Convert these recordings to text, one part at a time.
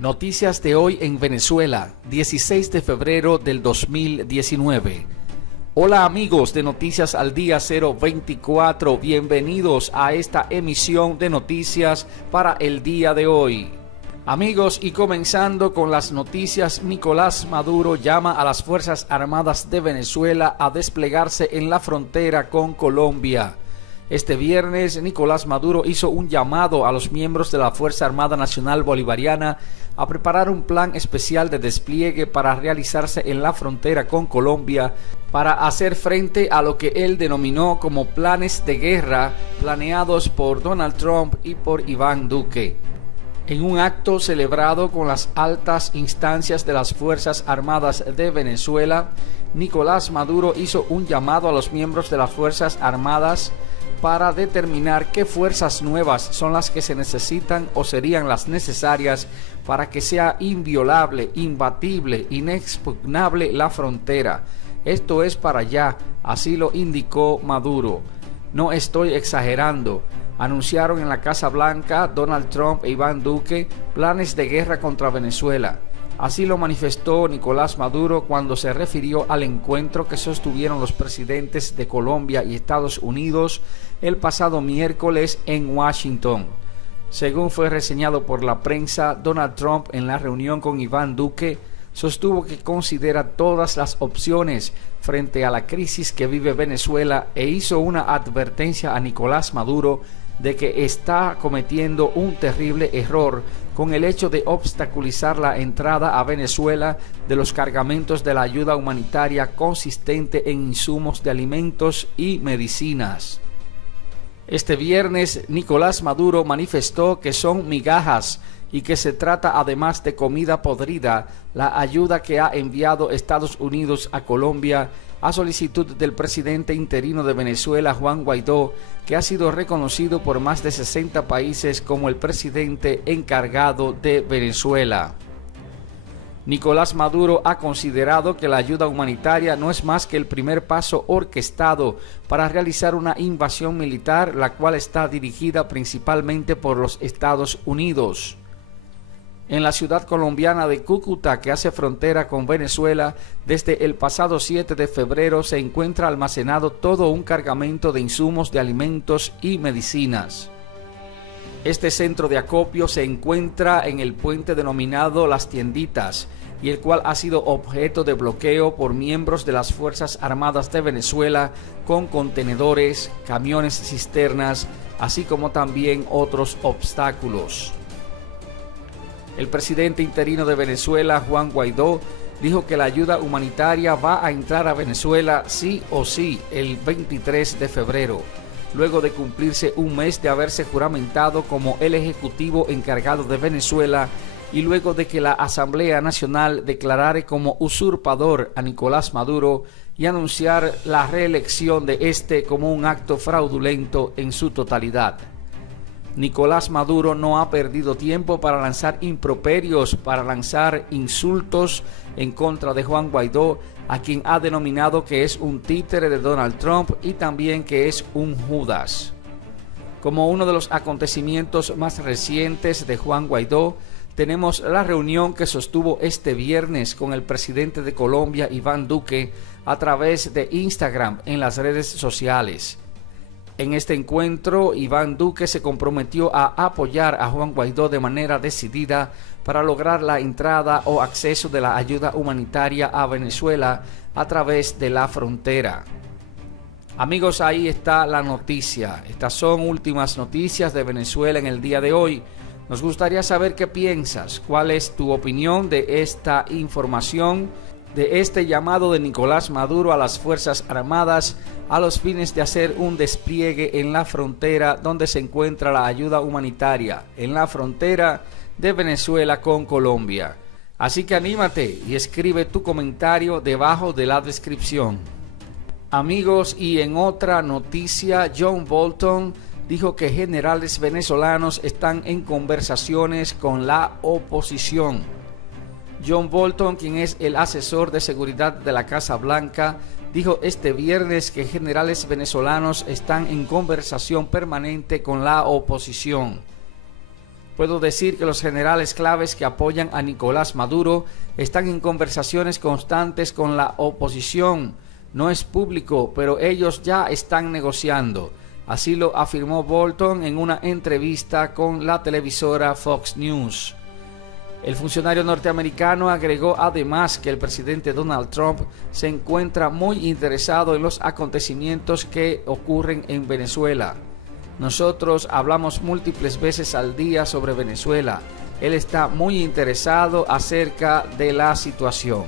Noticias de hoy en Venezuela, 16 de febrero del 2019. Hola amigos de Noticias al Día 024, bienvenidos a esta emisión de noticias para el día de hoy. Amigos, y comenzando con las noticias, Nicolás Maduro llama a las Fuerzas Armadas de Venezuela a desplegarse en la frontera con Colombia. Este viernes, Nicolás Maduro hizo un llamado a los miembros de la Fuerza Armada Nacional Bolivariana a preparar un plan especial de despliegue para realizarse en la frontera con Colombia para hacer frente a lo que él denominó como planes de guerra planeados por Donald Trump y por Iván Duque. En un acto celebrado con las altas instancias de las Fuerzas Armadas de Venezuela, Nicolás Maduro hizo un llamado a los miembros de las Fuerzas Armadas para determinar qué fuerzas nuevas son las que se necesitan o serían las necesarias para que sea inviolable, imbatible, inexpugnable la frontera. Esto es para allá, así lo indicó Maduro. No estoy exagerando. Anunciaron en la Casa Blanca Donald Trump e Iván Duque planes de guerra contra Venezuela. Así lo manifestó Nicolás Maduro cuando se refirió al encuentro que sostuvieron los presidentes de Colombia y Estados Unidos el pasado miércoles en Washington. Según fue reseñado por la prensa, Donald Trump en la reunión con Iván Duque sostuvo que considera todas las opciones frente a la crisis que vive Venezuela e hizo una advertencia a Nicolás Maduro de que está cometiendo un terrible error con el hecho de obstaculizar la entrada a Venezuela de los cargamentos de la ayuda humanitaria consistente en insumos de alimentos y medicinas. Este viernes, Nicolás Maduro manifestó que son migajas y que se trata además de comida podrida la ayuda que ha enviado Estados Unidos a Colombia a solicitud del presidente interino de Venezuela, Juan Guaidó, que ha sido reconocido por más de 60 países como el presidente encargado de Venezuela. Nicolás Maduro ha considerado que la ayuda humanitaria no es más que el primer paso orquestado para realizar una invasión militar, la cual está dirigida principalmente por los Estados Unidos. En la ciudad colombiana de Cúcuta, que hace frontera con Venezuela, desde el pasado 7 de febrero se encuentra almacenado todo un cargamento de insumos de alimentos y medicinas. Este centro de acopio se encuentra en el puente denominado Las Tienditas, y el cual ha sido objeto de bloqueo por miembros de las Fuerzas Armadas de Venezuela con contenedores, camiones cisternas, así como también otros obstáculos. El presidente interino de Venezuela, Juan Guaidó, dijo que la ayuda humanitaria va a entrar a Venezuela sí o sí el 23 de febrero, luego de cumplirse un mes de haberse juramentado como el ejecutivo encargado de Venezuela y luego de que la Asamblea Nacional declarara como usurpador a Nicolás Maduro y anunciar la reelección de este como un acto fraudulento en su totalidad. Nicolás Maduro no ha perdido tiempo para lanzar improperios, para lanzar insultos en contra de Juan Guaidó, a quien ha denominado que es un títere de Donald Trump y también que es un Judas. Como uno de los acontecimientos más recientes de Juan Guaidó, tenemos la reunión que sostuvo este viernes con el presidente de Colombia, Iván Duque, a través de Instagram en las redes sociales. En este encuentro, Iván Duque se comprometió a apoyar a Juan Guaidó de manera decidida para lograr la entrada o acceso de la ayuda humanitaria a Venezuela a través de la frontera. Amigos, ahí está la noticia. Estas son últimas noticias de Venezuela en el día de hoy. Nos gustaría saber qué piensas, cuál es tu opinión de esta información, de este llamado de Nicolás Maduro a las Fuerzas Armadas a los fines de hacer un despliegue en la frontera donde se encuentra la ayuda humanitaria, en la frontera de Venezuela con Colombia. Así que anímate y escribe tu comentario debajo de la descripción. Amigos, y en otra noticia, John Bolton dijo que generales venezolanos están en conversaciones con la oposición. John Bolton, quien es el asesor de seguridad de la Casa Blanca, dijo este viernes que generales venezolanos están en conversación permanente con la oposición. Puedo decir que los generales claves que apoyan a Nicolás Maduro están en conversaciones constantes con la oposición. No es público, pero ellos ya están negociando. Así lo afirmó Bolton en una entrevista con la televisora Fox News. El funcionario norteamericano agregó además que el presidente Donald Trump se encuentra muy interesado en los acontecimientos que ocurren en Venezuela. Nosotros hablamos múltiples veces al día sobre Venezuela. Él está muy interesado acerca de la situación.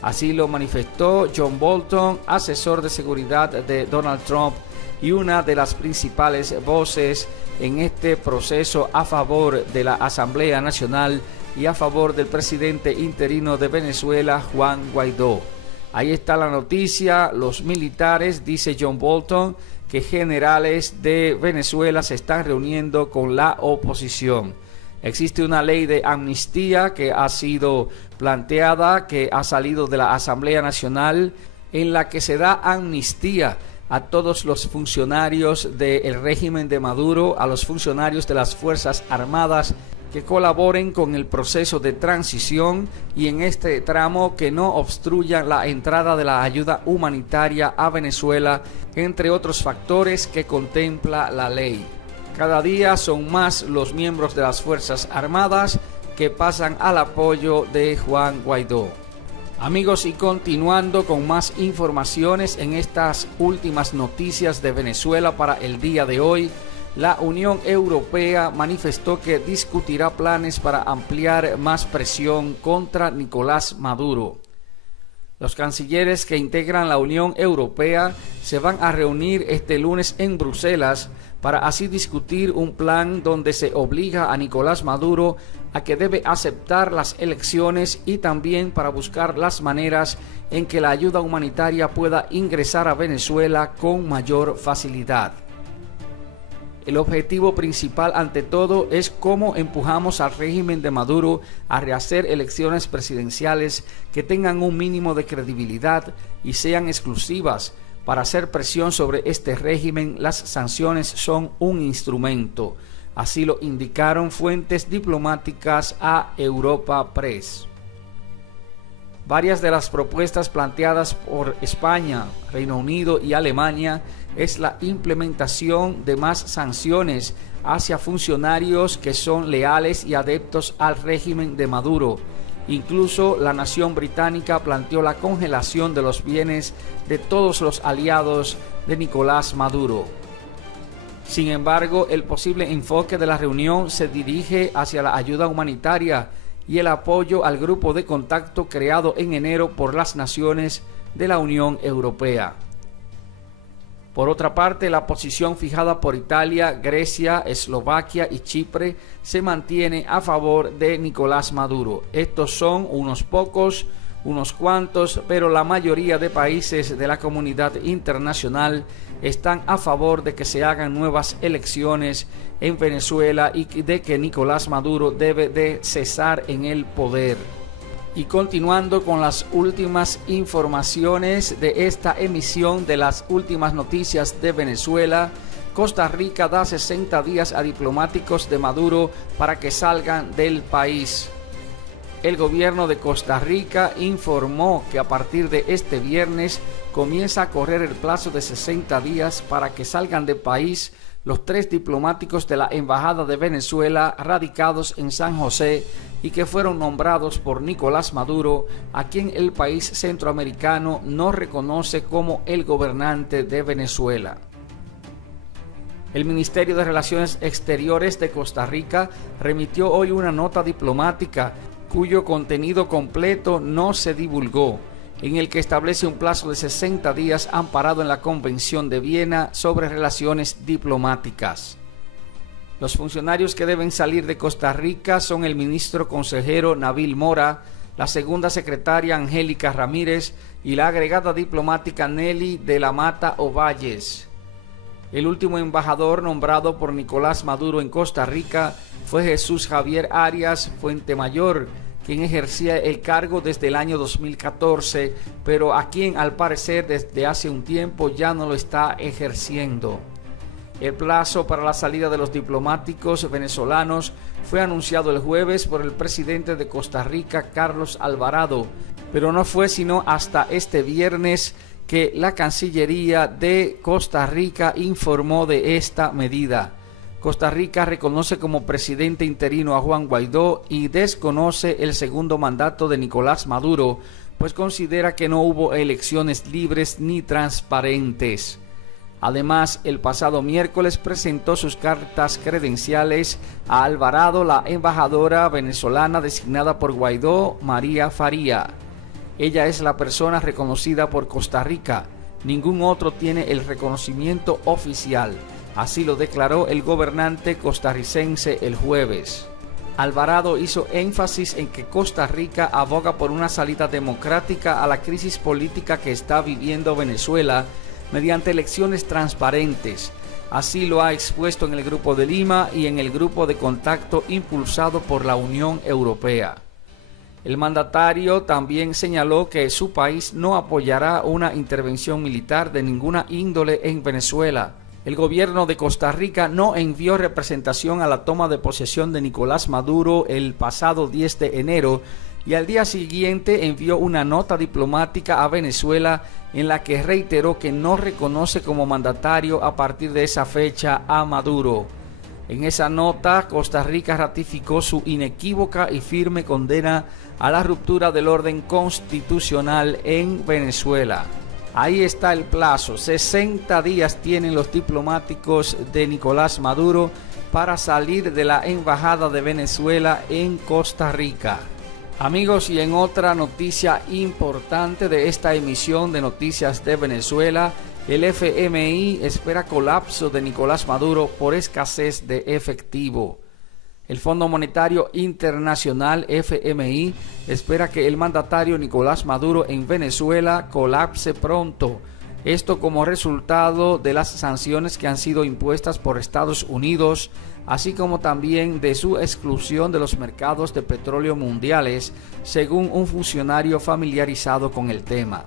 Así lo manifestó John Bolton, asesor de seguridad de Donald Trump y una de las principales voces en este proceso a favor de la Asamblea Nacional y a favor del presidente interino de Venezuela, Juan Guaidó. Ahí está la noticia. Los militares, dice John Bolton, que generales de Venezuela se están reuniendo con la oposición. Existe una ley de amnistía que ha sido planteada, que ha salido de la Asamblea Nacional, en la que se da amnistía a todos los funcionarios del régimen de Maduro, a los funcionarios de las Fuerzas Armadas que colaboren con el proceso de transición y en este tramo que no obstruyan la entrada de la ayuda humanitaria a Venezuela, entre otros factores que contempla la ley. Cada día son más los miembros de las Fuerzas Armadas que pasan al apoyo de Juan Guaidó. Amigos, y continuando con más informaciones en estas últimas noticias de Venezuela para el día de hoy, la Unión Europea manifestó que discutirá planes para ampliar más presión contra Nicolás Maduro. Los cancilleres que integran la Unión Europea se van a reunir este lunes en Bruselas para así discutir un plan donde se obliga a Nicolás Maduro a que debe aceptar las elecciones y también para buscar las maneras en que la ayuda humanitaria pueda ingresar a Venezuela con mayor facilidad. El objetivo principal ante todo es cómo empujamos al régimen de Maduro a rehacer elecciones presidenciales que tengan un mínimo de credibilidad y sean exclusivas. Para hacer presión sobre este régimen, las sanciones son un instrumento. Así lo indicaron fuentes diplomáticas a Europa Press. Varias de las propuestas planteadas por España, Reino Unido y Alemania es la implementación de más sanciones hacia funcionarios que son leales y adeptos al régimen de Maduro. Incluso la nación británica planteó la congelación de los bienes de todos los aliados de Nicolás Maduro. Sin embargo, el posible enfoque de la reunión se dirige hacia la ayuda humanitaria y el apoyo al grupo de contacto creado en enero por las naciones de la Unión Europea. Por otra parte, la posición fijada por Italia, Grecia, Eslovaquia y Chipre se mantiene a favor de Nicolás Maduro. Estos son unos pocos, unos cuantos, pero la mayoría de países de la comunidad internacional están a favor de que se hagan nuevas elecciones en Venezuela y de que Nicolás Maduro debe de cesar en el poder. Y continuando con las últimas informaciones de esta emisión de las últimas noticias de Venezuela, Costa Rica da 60 días a diplomáticos de Maduro para que salgan del país. El gobierno de Costa Rica informó que a partir de este viernes comienza a correr el plazo de 60 días para que salgan del país los 3 diplomáticos de la Embajada de Venezuela radicados en San José y que fueron nombrados por Nicolás Maduro, a quien el país centroamericano no reconoce como el gobernante de Venezuela. El Ministerio de Relaciones Exteriores de Costa Rica remitió hoy una nota diplomática cuyo contenido completo no se divulgó, en el que establece un plazo de 60 días amparado en la Convención de Viena sobre relaciones diplomáticas. Los funcionarios que deben salir de Costa Rica son el ministro consejero Nabil Mora, la segunda secretaria Angélica Ramírez y la agregada diplomática Nelly de la Mata Ovalles. El último embajador nombrado por Nicolás Maduro en Costa Rica fue Jesús Javier Arias Fuentemayor, quien ejercía el cargo desde el año 2014, pero a quien al parecer desde hace un tiempo ya no lo está ejerciendo. El plazo para la salida de los diplomáticos venezolanos fue anunciado el jueves por el presidente de Costa Rica, Carlos Alvarado, pero no fue sino hasta este viernes que la Cancillería de Costa Rica informó de esta medida. Costa Rica reconoce como presidente interino a Juan Guaidó y desconoce el segundo mandato de Nicolás Maduro, pues considera que no hubo elecciones libres ni transparentes. Además, el pasado miércoles presentó sus cartas credenciales a Alvarado la embajadora venezolana designada por Guaidó, María Faría. Ella es la persona reconocida por Costa Rica. Ningún otro tiene el reconocimiento oficial. Así lo declaró el gobernante costarricense el jueves. Alvarado hizo énfasis en que Costa Rica aboga por una salida democrática a la crisis política que está viviendo Venezuela mediante elecciones transparentes. Así lo ha expuesto en el Grupo de Lima y en el Grupo de Contacto impulsado por la Unión Europea. El mandatario también señaló que su país no apoyará una intervención militar de ninguna índole en Venezuela. El gobierno de Costa Rica no envió representación a la toma de posesión de Nicolás Maduro el pasado 10 de enero y al día siguiente envió una nota diplomática a Venezuela en la que reiteró que no reconoce como mandatario a partir de esa fecha a Maduro. En esa nota, Costa Rica ratificó su inequívoca y firme condena a la ruptura del orden constitucional en Venezuela. Ahí está el plazo, 60 días tienen los diplomáticos de Nicolás Maduro para salir de la embajada de Venezuela en Costa Rica. Amigos, y en otra noticia importante de esta emisión de Noticias de Venezuela, el FMI espera colapso de Nicolás Maduro por escasez de efectivo. El Fondo Monetario Internacional, FMI, espera que el mandatario Nicolás Maduro en Venezuela colapse pronto. Esto como resultado de las sanciones que han sido impuestas por Estados Unidos, así como también de su exclusión de los mercados de petróleo mundiales, según un funcionario familiarizado con el tema.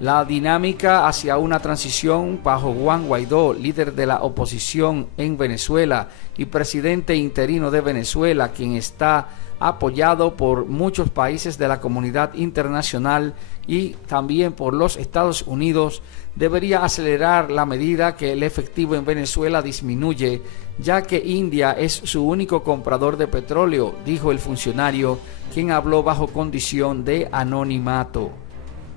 La dinámica hacia una transición bajo Juan Guaidó, líder de la oposición en Venezuela y presidente interino de Venezuela, quien está apoyado por muchos países de la comunidad internacional y también por los Estados Unidos, debería acelerar la medida que el efectivo en Venezuela disminuye, ya que India es su único comprador de petróleo, dijo el funcionario, quien habló bajo condición de anonimato.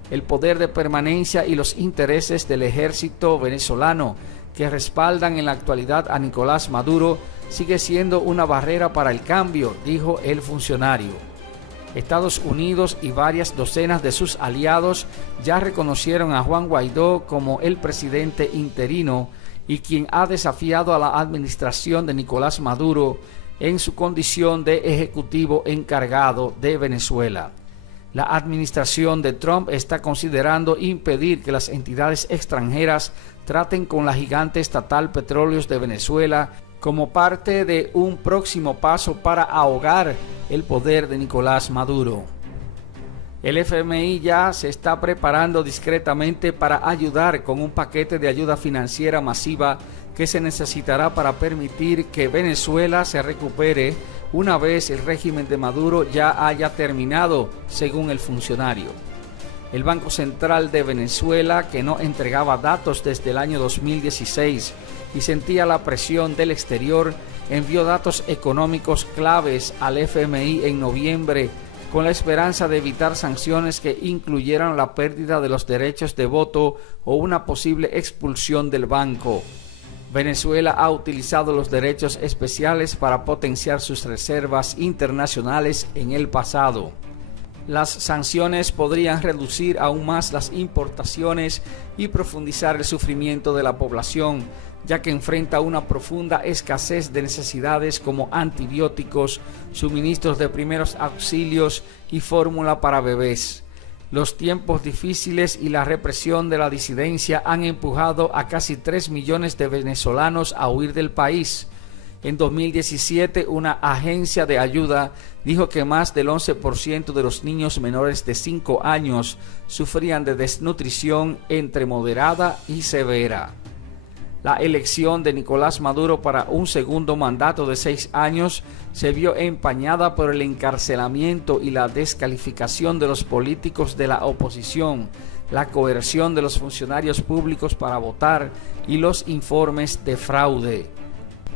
El poder de permanencia y los intereses del ejército venezolano que respaldan en la actualidad a Nicolás Maduro sigue siendo una barrera para el cambio, dijo el funcionario. Estados Unidos y varias docenas de sus aliados ya reconocieron a Juan Guaidó como el presidente interino y quien ha desafiado a la administración de Nicolás Maduro en su condición de ejecutivo encargado de Venezuela. La administración de Trump está considerando impedir que las entidades extranjeras traten con la gigante estatal Petróleos de Venezuela como parte de un próximo paso para ahogar el poder de Nicolás Maduro. El FMI ya se está preparando discretamente para ayudar con un paquete de ayuda financiera masiva que se necesitará para permitir que Venezuela se recupere una vez el régimen de Maduro ya haya terminado, según el funcionario. El Banco Central de Venezuela, que no entregaba datos desde el año 2016 y sentía la presión del exterior, envió datos económicos claves al FMI en noviembre con la esperanza de evitar sanciones que incluyeran la pérdida de los derechos de voto o una posible expulsión del banco. Venezuela ha utilizado los derechos especiales para potenciar sus reservas internacionales en el pasado. Las sanciones podrían reducir aún más las importaciones y profundizar el sufrimiento de la población, ya que enfrenta una profunda escasez de necesidades como antibióticos, suministros de primeros auxilios y fórmula para bebés. Los tiempos difíciles y la represión de la disidencia han empujado a casi 3 millones de venezolanos a huir del país. En 2017, una agencia de ayuda dijo que más del 11% de los niños menores de 5 años sufrían de desnutrición entre moderada y severa. La elección de Nicolás Maduro para un segundo mandato de 6 años se vio empañada por el encarcelamiento y la descalificación de los políticos de la oposición, la coerción de los funcionarios públicos para votar y los informes de fraude.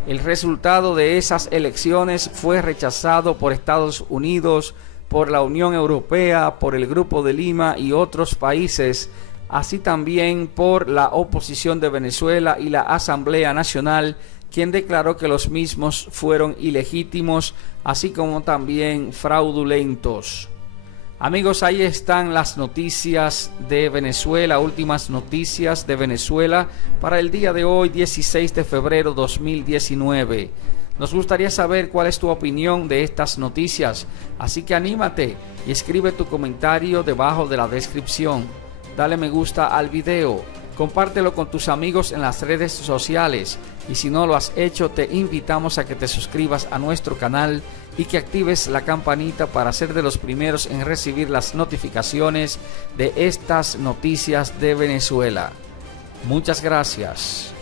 El resultado de esas elecciones fue rechazado por Estados Unidos, por la Unión Europea, por el Grupo de Lima y otros países, así también por la oposición de Venezuela y la Asamblea Nacional, quien declaró que los mismos fueron ilegítimos, así como también fraudulentos. Amigos, ahí están las noticias de Venezuela, últimas noticias de Venezuela para el día de hoy, 16 de febrero 2019. Nos gustaría saber cuál es tu opinión de estas noticias, así que anímate y escribe tu comentario debajo de la descripción. Dale me gusta al video, compártelo con tus amigos en las redes sociales y si no lo has hecho te invitamos a que te suscribas a nuestro canal y que actives la campanita para ser de los primeros en recibir las notificaciones de estas noticias de Venezuela. Muchas gracias.